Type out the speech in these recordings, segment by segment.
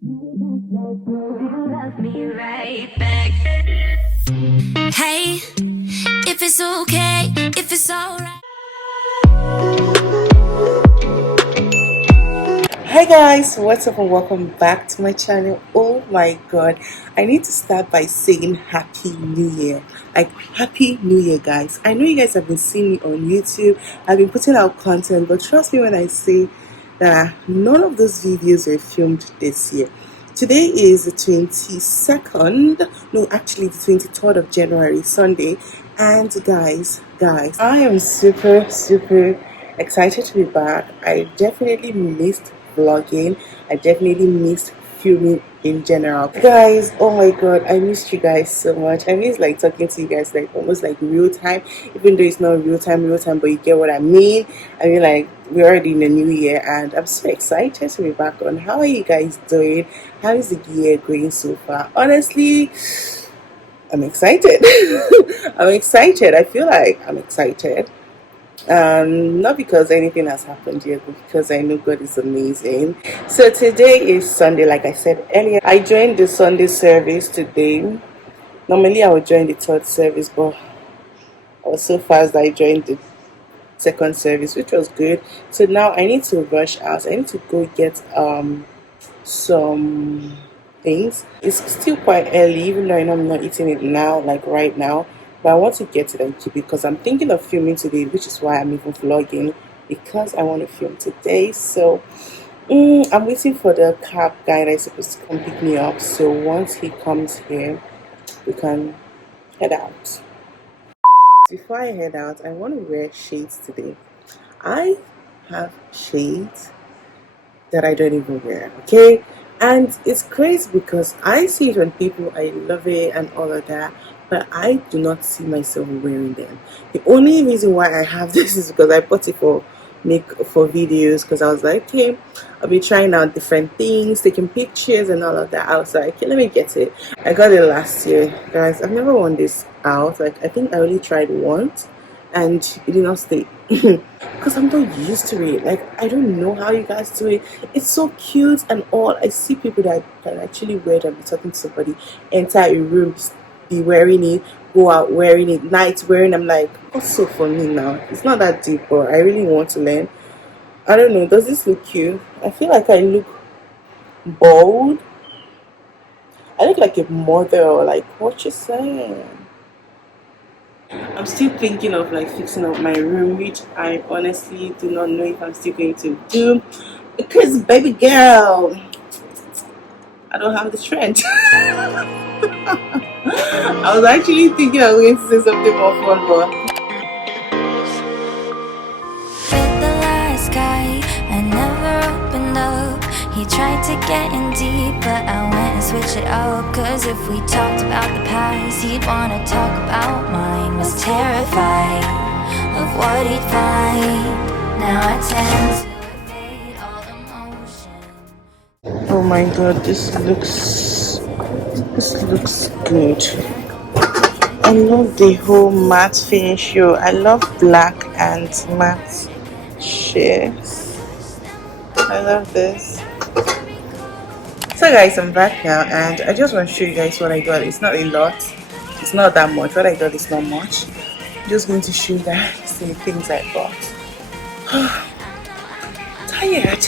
Love me right back. Hey, if it's okay, if it's alright. Hi guys, what's up and welcome back to my channel. Oh my god, I need to start by saying happy new year. Like, happy new year guys. I know you guys have been seeing me on YouTube. I've been putting out content, but trust me when I say that none of those videos were filmed this year. Today is the 22nd, no, actually the 23rd of January, Sunday. And guys, I am super excited to be back. I definitely missed vlogging. I definitely missed filming in general. Guys, oh my god, I missed you guys so much. I miss like talking to you guys like almost like real time, even though it's not real time, but you get what I mean. I mean, like, we're already in the new year and I'm so excited to be back on. How are you guys doing? How is the year going so far? Honestly, I'm excited. I'm excited. I feel like I'm excited. Not because anything has happened yet, but because I know God is amazing. So today is Sunday, like I said earlier. I joined the Sunday service today. Normally I would join the third service, but I was so fast that I joined the second service, which was good. So now I need to rush out. I need to go get some things. It's still quite early, even though I know I'm not eating it now, like right now, but I want to get it and keep it because I'm thinking of filming today, which is why I'm even vlogging, because I want to film today. So I'm waiting for the cab guy that's supposed to come pick me up. So once he comes here, we can head out. Before I head out, I want to wear shades today. I have shades that I don't even wear, okay? And it's crazy because I see it on people, I love it and all of that, but I do not see myself wearing them. The only reason why I have this is because I bought it for videos, because I was like, okay, I'll be trying out different things, taking pictures and all of that. I was like, okay, let me get it. I got it last year, guys. I've never worn this out. Like, I think I only tried once and it did not stay because I'm not used to it. Like, I don't know how you guys do it. It's so cute and all. I see people that can actually wear it and be talking to somebody, enter a room, be wearing it, go out wearing it, night wearing. I'm like, what's so for me now? It's not that deep, but I really want to learn. I don't know, does this look cute? I feel like I look bold. I look like a mother, or like, what you saying? I'm still thinking of like fixing up my room, which I honestly do not know if I'm still going to do, because baby girl, I don't have the strength. I was actually thinking I was going to say something more fun, but With the last guy, I never opened up. He tried to get in deep, but I went and switched it up. Cause if we talked about the past, he'd wanna talk about mine. Was terrified of what he'd find. Now I tend to evade all emotion. oh my god, this looks good. I love the whole matte finish. Yo, I love black and matte shades. I love this. So guys, I'm back now and I just want to show you guys what I got. It's not a lot, it's not that much. What I got is not much. I'm just going to show you guys the things I got. Tired.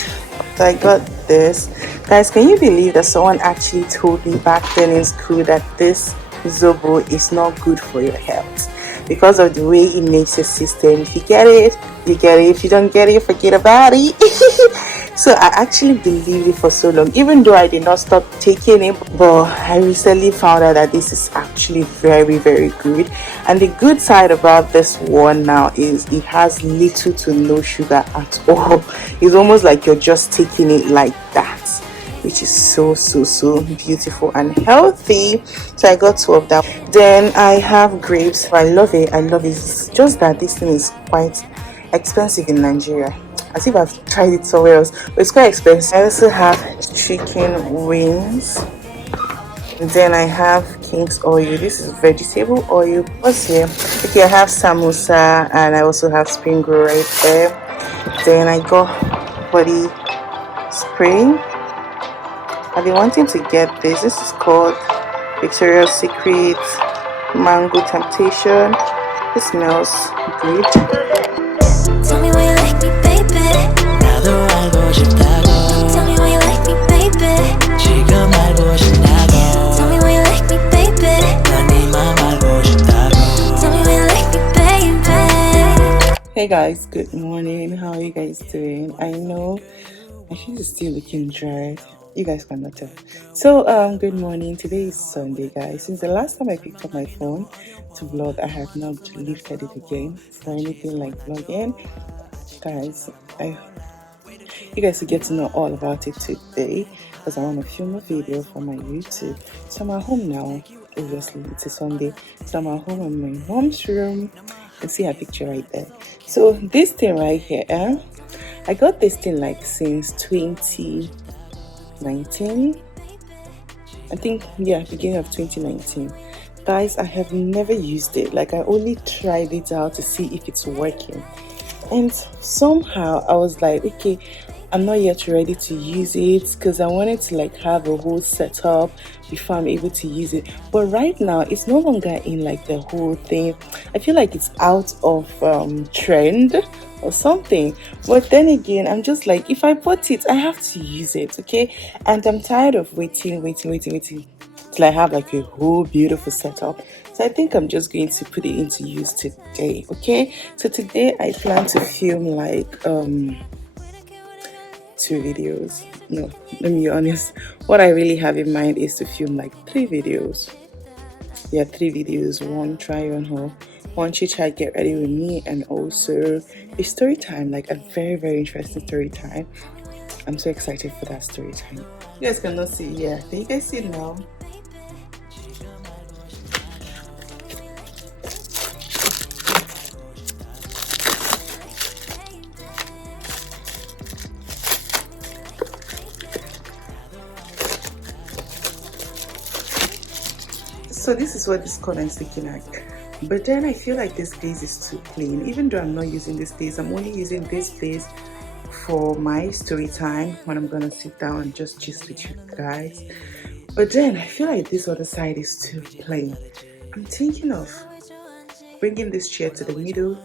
So I got this. Guys, can you believe that someone actually told me back then in school that this Zobo is not good for your health because of the way it makes your system? If you get it, you get it. If you don't get it, forget about it. So I actually believed it for so long, even though I did not stop taking it, but I recently found out that this is actually very good. And the good side about this one now is it has little to no sugar at all. It's almost like you're just taking it like that, which is so beautiful and healthy. So I got 2 of that. Then I have grapes. I love it. It's just that this thing is quite expensive in Nigeria, as if I've tried it somewhere else, but it's quite expensive. I also have chicken wings. Then I have King's oil. This is vegetable oil. What's here? Okay, I have samosa and I also have spring roll right there. Then I got body spray. I've been wanting to get this. This is called Victoria's Secret Mango Temptation. It smells good. Tell me why you like me, baby. 나도 알고 싶다고. Tell me why you like me, baby. 지금 알고 싶다고. Tell me why you like me, baby. 난 네맘 알고 싶다고. Tell me why you like me, baby. Hey guys, good morning. How are you guys doing? I know my face is still looking dry. You guys cannot tell. So good morning. Today is Sunday, guys. Since the last time I picked up my phone to vlog, I have not lifted it again for anything like vlogging. Guys, you guys will get to know all about it today because I want to film a video for my YouTube. So I'm at home now. Obviously it's a Sunday, so I'm at home in my mom's room. You can see her picture right there. So this thing right here, I got this thing like since 2019, I think. Yeah, beginning of 2019. Guys, I have never used it. Like, I only tried it out to see if it's working, and somehow I was like, okay, I'm not yet ready to use it because I wanted to like have a whole setup before I'm able to use it. But right now it's no longer in like the whole thing. I feel like it's out of trend or something. But then again, I'm just like, if I bought it, I have to use it, okay? And I'm tired of waiting till I have like a whole beautiful setup. So I think I'm just going to put it into use today, okay? So today I plan to film like 2 videos. No, let me be honest. What I really have in mind is to film like 3 videos. Yeah, 3 videos. One try on haul, one chit chat, get ready with me, and also a story time, like a very, very interesting story time. I'm so excited for that story time. You guys cannot see. Yeah, can you guys see it now? So this is what this corner is looking like. But then I feel like this place is too plain. Even though I'm not using this place, I'm only using this place for my story time when I'm gonna sit down and just gist with you guys. But then I feel like this other side is too plain. I'm thinking of bringing this chair to the middle,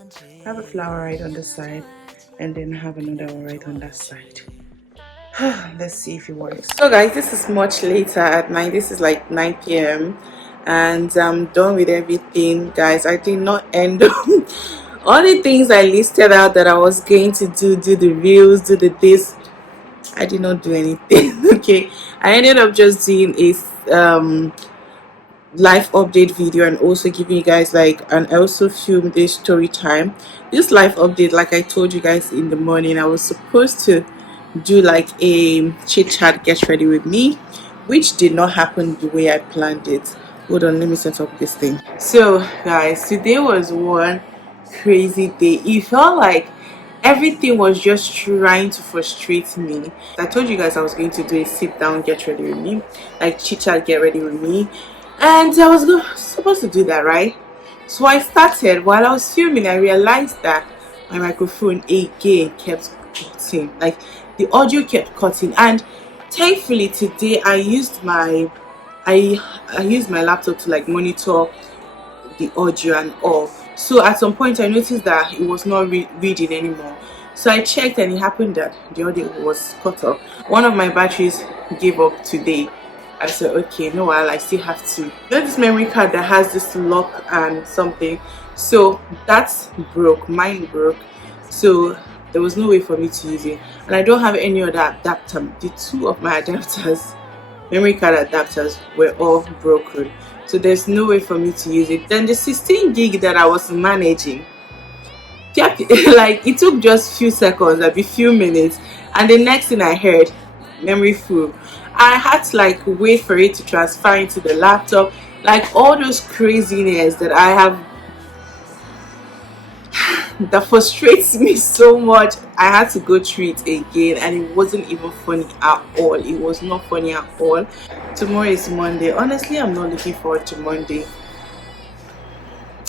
have a flower right on the side, and then have another one right on that side. Let's see if it works. So guys, this is much later at night. This is like 9 p.m. and I'm done with everything. Guys, I did not end up all the things I listed out that I was going to do the reels, do the this. I did not do anything. Okay, I ended up just doing a life update video and also giving you guys like, and I also filmed this story time. This life update, like I told you guys in the morning, I was supposed to do like a chit chat, get ready with me, which did not happen the way I planned it. Hold on, let me set up this thing. So guys, today was one crazy day. It felt like everything was just trying to frustrate me. I told you guys I was going to do a sit down, get ready with me, like chit chat, get ready with me, and I was supposed to do that, right? So I started. While I was filming, I realized that my microphone again kept cutting, like the audio kept cutting. And thankfully today I used my laptop to like monitor the audio and all. So at some point I noticed that it was not reading anymore. So I checked and it happened that the audio was cut off. One of my batteries gave up today. I said, okay, no, I still have to. There's this memory card that has this lock and something. So that's broke. Mine broke. So there was no way for me to use it. And I don't have any other adapter. The 2 of my adapters, memory card adapters, were all broken. So there's no way for me to use it. Then the 16 gig that I was managing, like it took just few seconds, like a few minutes, and the next thing I heard, memory full. I had to like wait for it to transfer into the laptop, like all those craziness that I have that frustrates me so much. I had to go through it again, and it wasn't even funny at all. It was not funny at all. Tomorrow is Monday. Honestly, I'm not looking forward to Monday.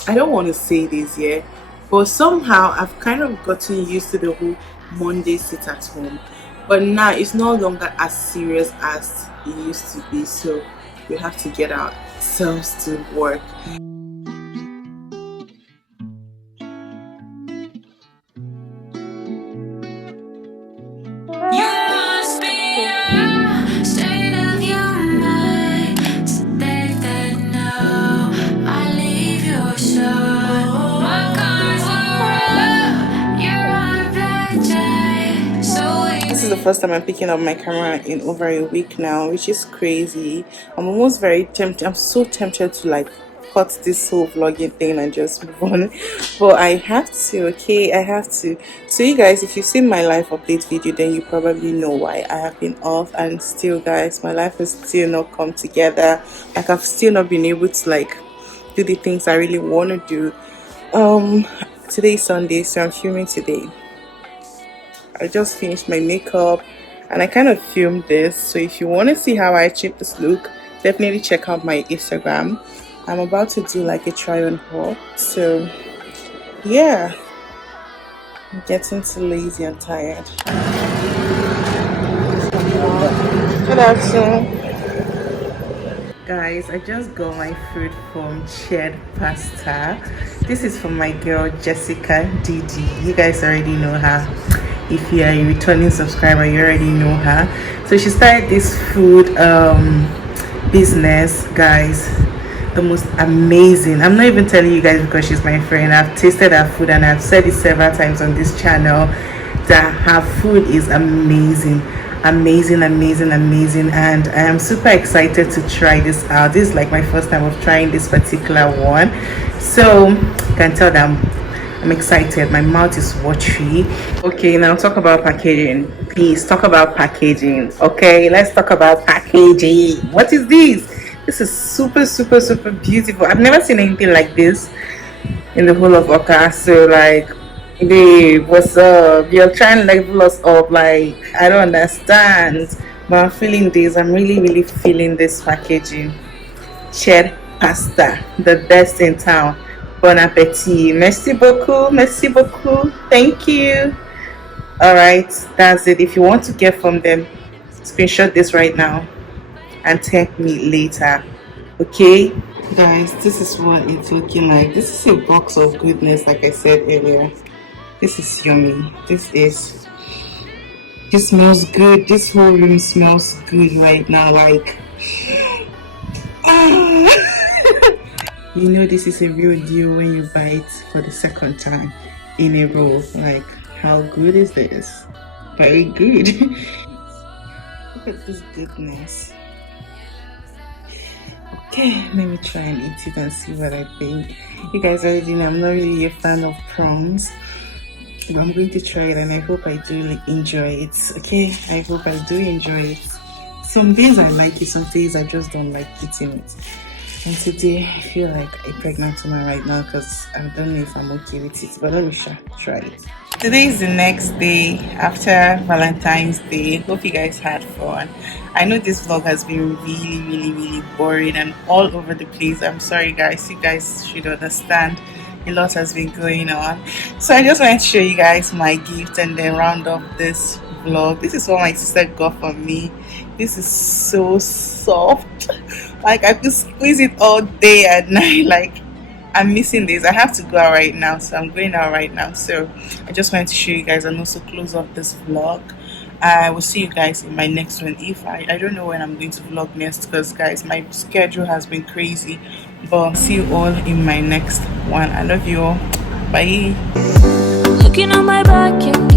I don't want to say this but somehow I've kind of gotten used to the whole Monday sit at home. but now it's no longer as serious as it used to be, so we have to get ourselves to work. You must be a state of your mind. So they know I leave your soul. My cards are up, you're on blackjack. So This is the first time I'm picking up my camera in over a week now, which is crazy. I'm almost very tempted. I'm so tempted to like cut this whole vlogging thing and just move on, but I have to. Okay, I have to. So you guys, if you've seen my life update video, then you probably know why I have been off. And still, guys, my life has still not come together. Like, I've still not been able to like do the things I really want to do. Today's Sunday, so I'm filming today. I just finished my makeup and I kind of filmed this, so if you want to see how I achieved this look, definitely check out my Instagram. I'm about to do like a try on haul, so yeah, I'm getting too lazy and tired. Good afternoon, guys. I just got my food from Shared Pasta. This is from my girl Jessica DD. You guys already know her. If you are a returning subscriber, you already know her. So she started this food business, guys. The most amazing, I'm not even telling you guys because she's my friend. I've tasted her food and I've said it several times on this channel that her food is amazing, amazing, amazing, amazing. And I am super excited to try this out. This is like my first time of trying this particular one, so you can tell that I'm excited. My mouth is watery. Okay, now talk about packaging. Please talk about packaging. Okay, let's talk about packaging. What is this? This is super, super, super beautiful. I've never seen anything like this in the whole of Oka. So like, babe, what's up? You're trying to level us up. Like, I don't understand. But I'm feeling this. I'm really, really feeling this packaging. Shared Pasta, the best in town. Bon appetit. Merci beaucoup. Merci beaucoup. Thank you. All right, that's it. If you want to get from them, screenshot this right now and thank me later. Okay, guys, this is what it's looking like. This is a box of goodness, like I said earlier. This is yummy. This smells good. This whole room smells good right now. Like, you know, this is a real deal when you buy it for the second time in a row. Like, how good is this? Very good. Look at this goodness. Okay, let me try and eat it and see what I think. You guys already know I'm not really a fan of prawns, but I'm going to try it and I hope I do enjoy it. Okay, I hope I do enjoy it. Some days I like it, some days I just don't like eating it. And today I feel like a pregnant woman right now because I don't know if I'm okay with it, but let me try it. Today is the next day after Valentine's Day. Hope you guys had fun. I know this vlog has been really, really, really boring and all over the place. I'm sorry, guys. You guys should understand. A lot has been going on. So I just wanted to show you guys my gift and then round up this vlog. This is what my sister got for me. This is so soft. Like, I could squeeze it all day and night. Like, I'm missing this. I have to go out right now, so I'm going out right now. So I just wanted to show you guys and also close up this vlog. I will see you guys in my next one. If I don't know when I'm going to vlog next because, guys, my schedule has been crazy, but see you all in my next one. I love you all. Bye. looking on my back and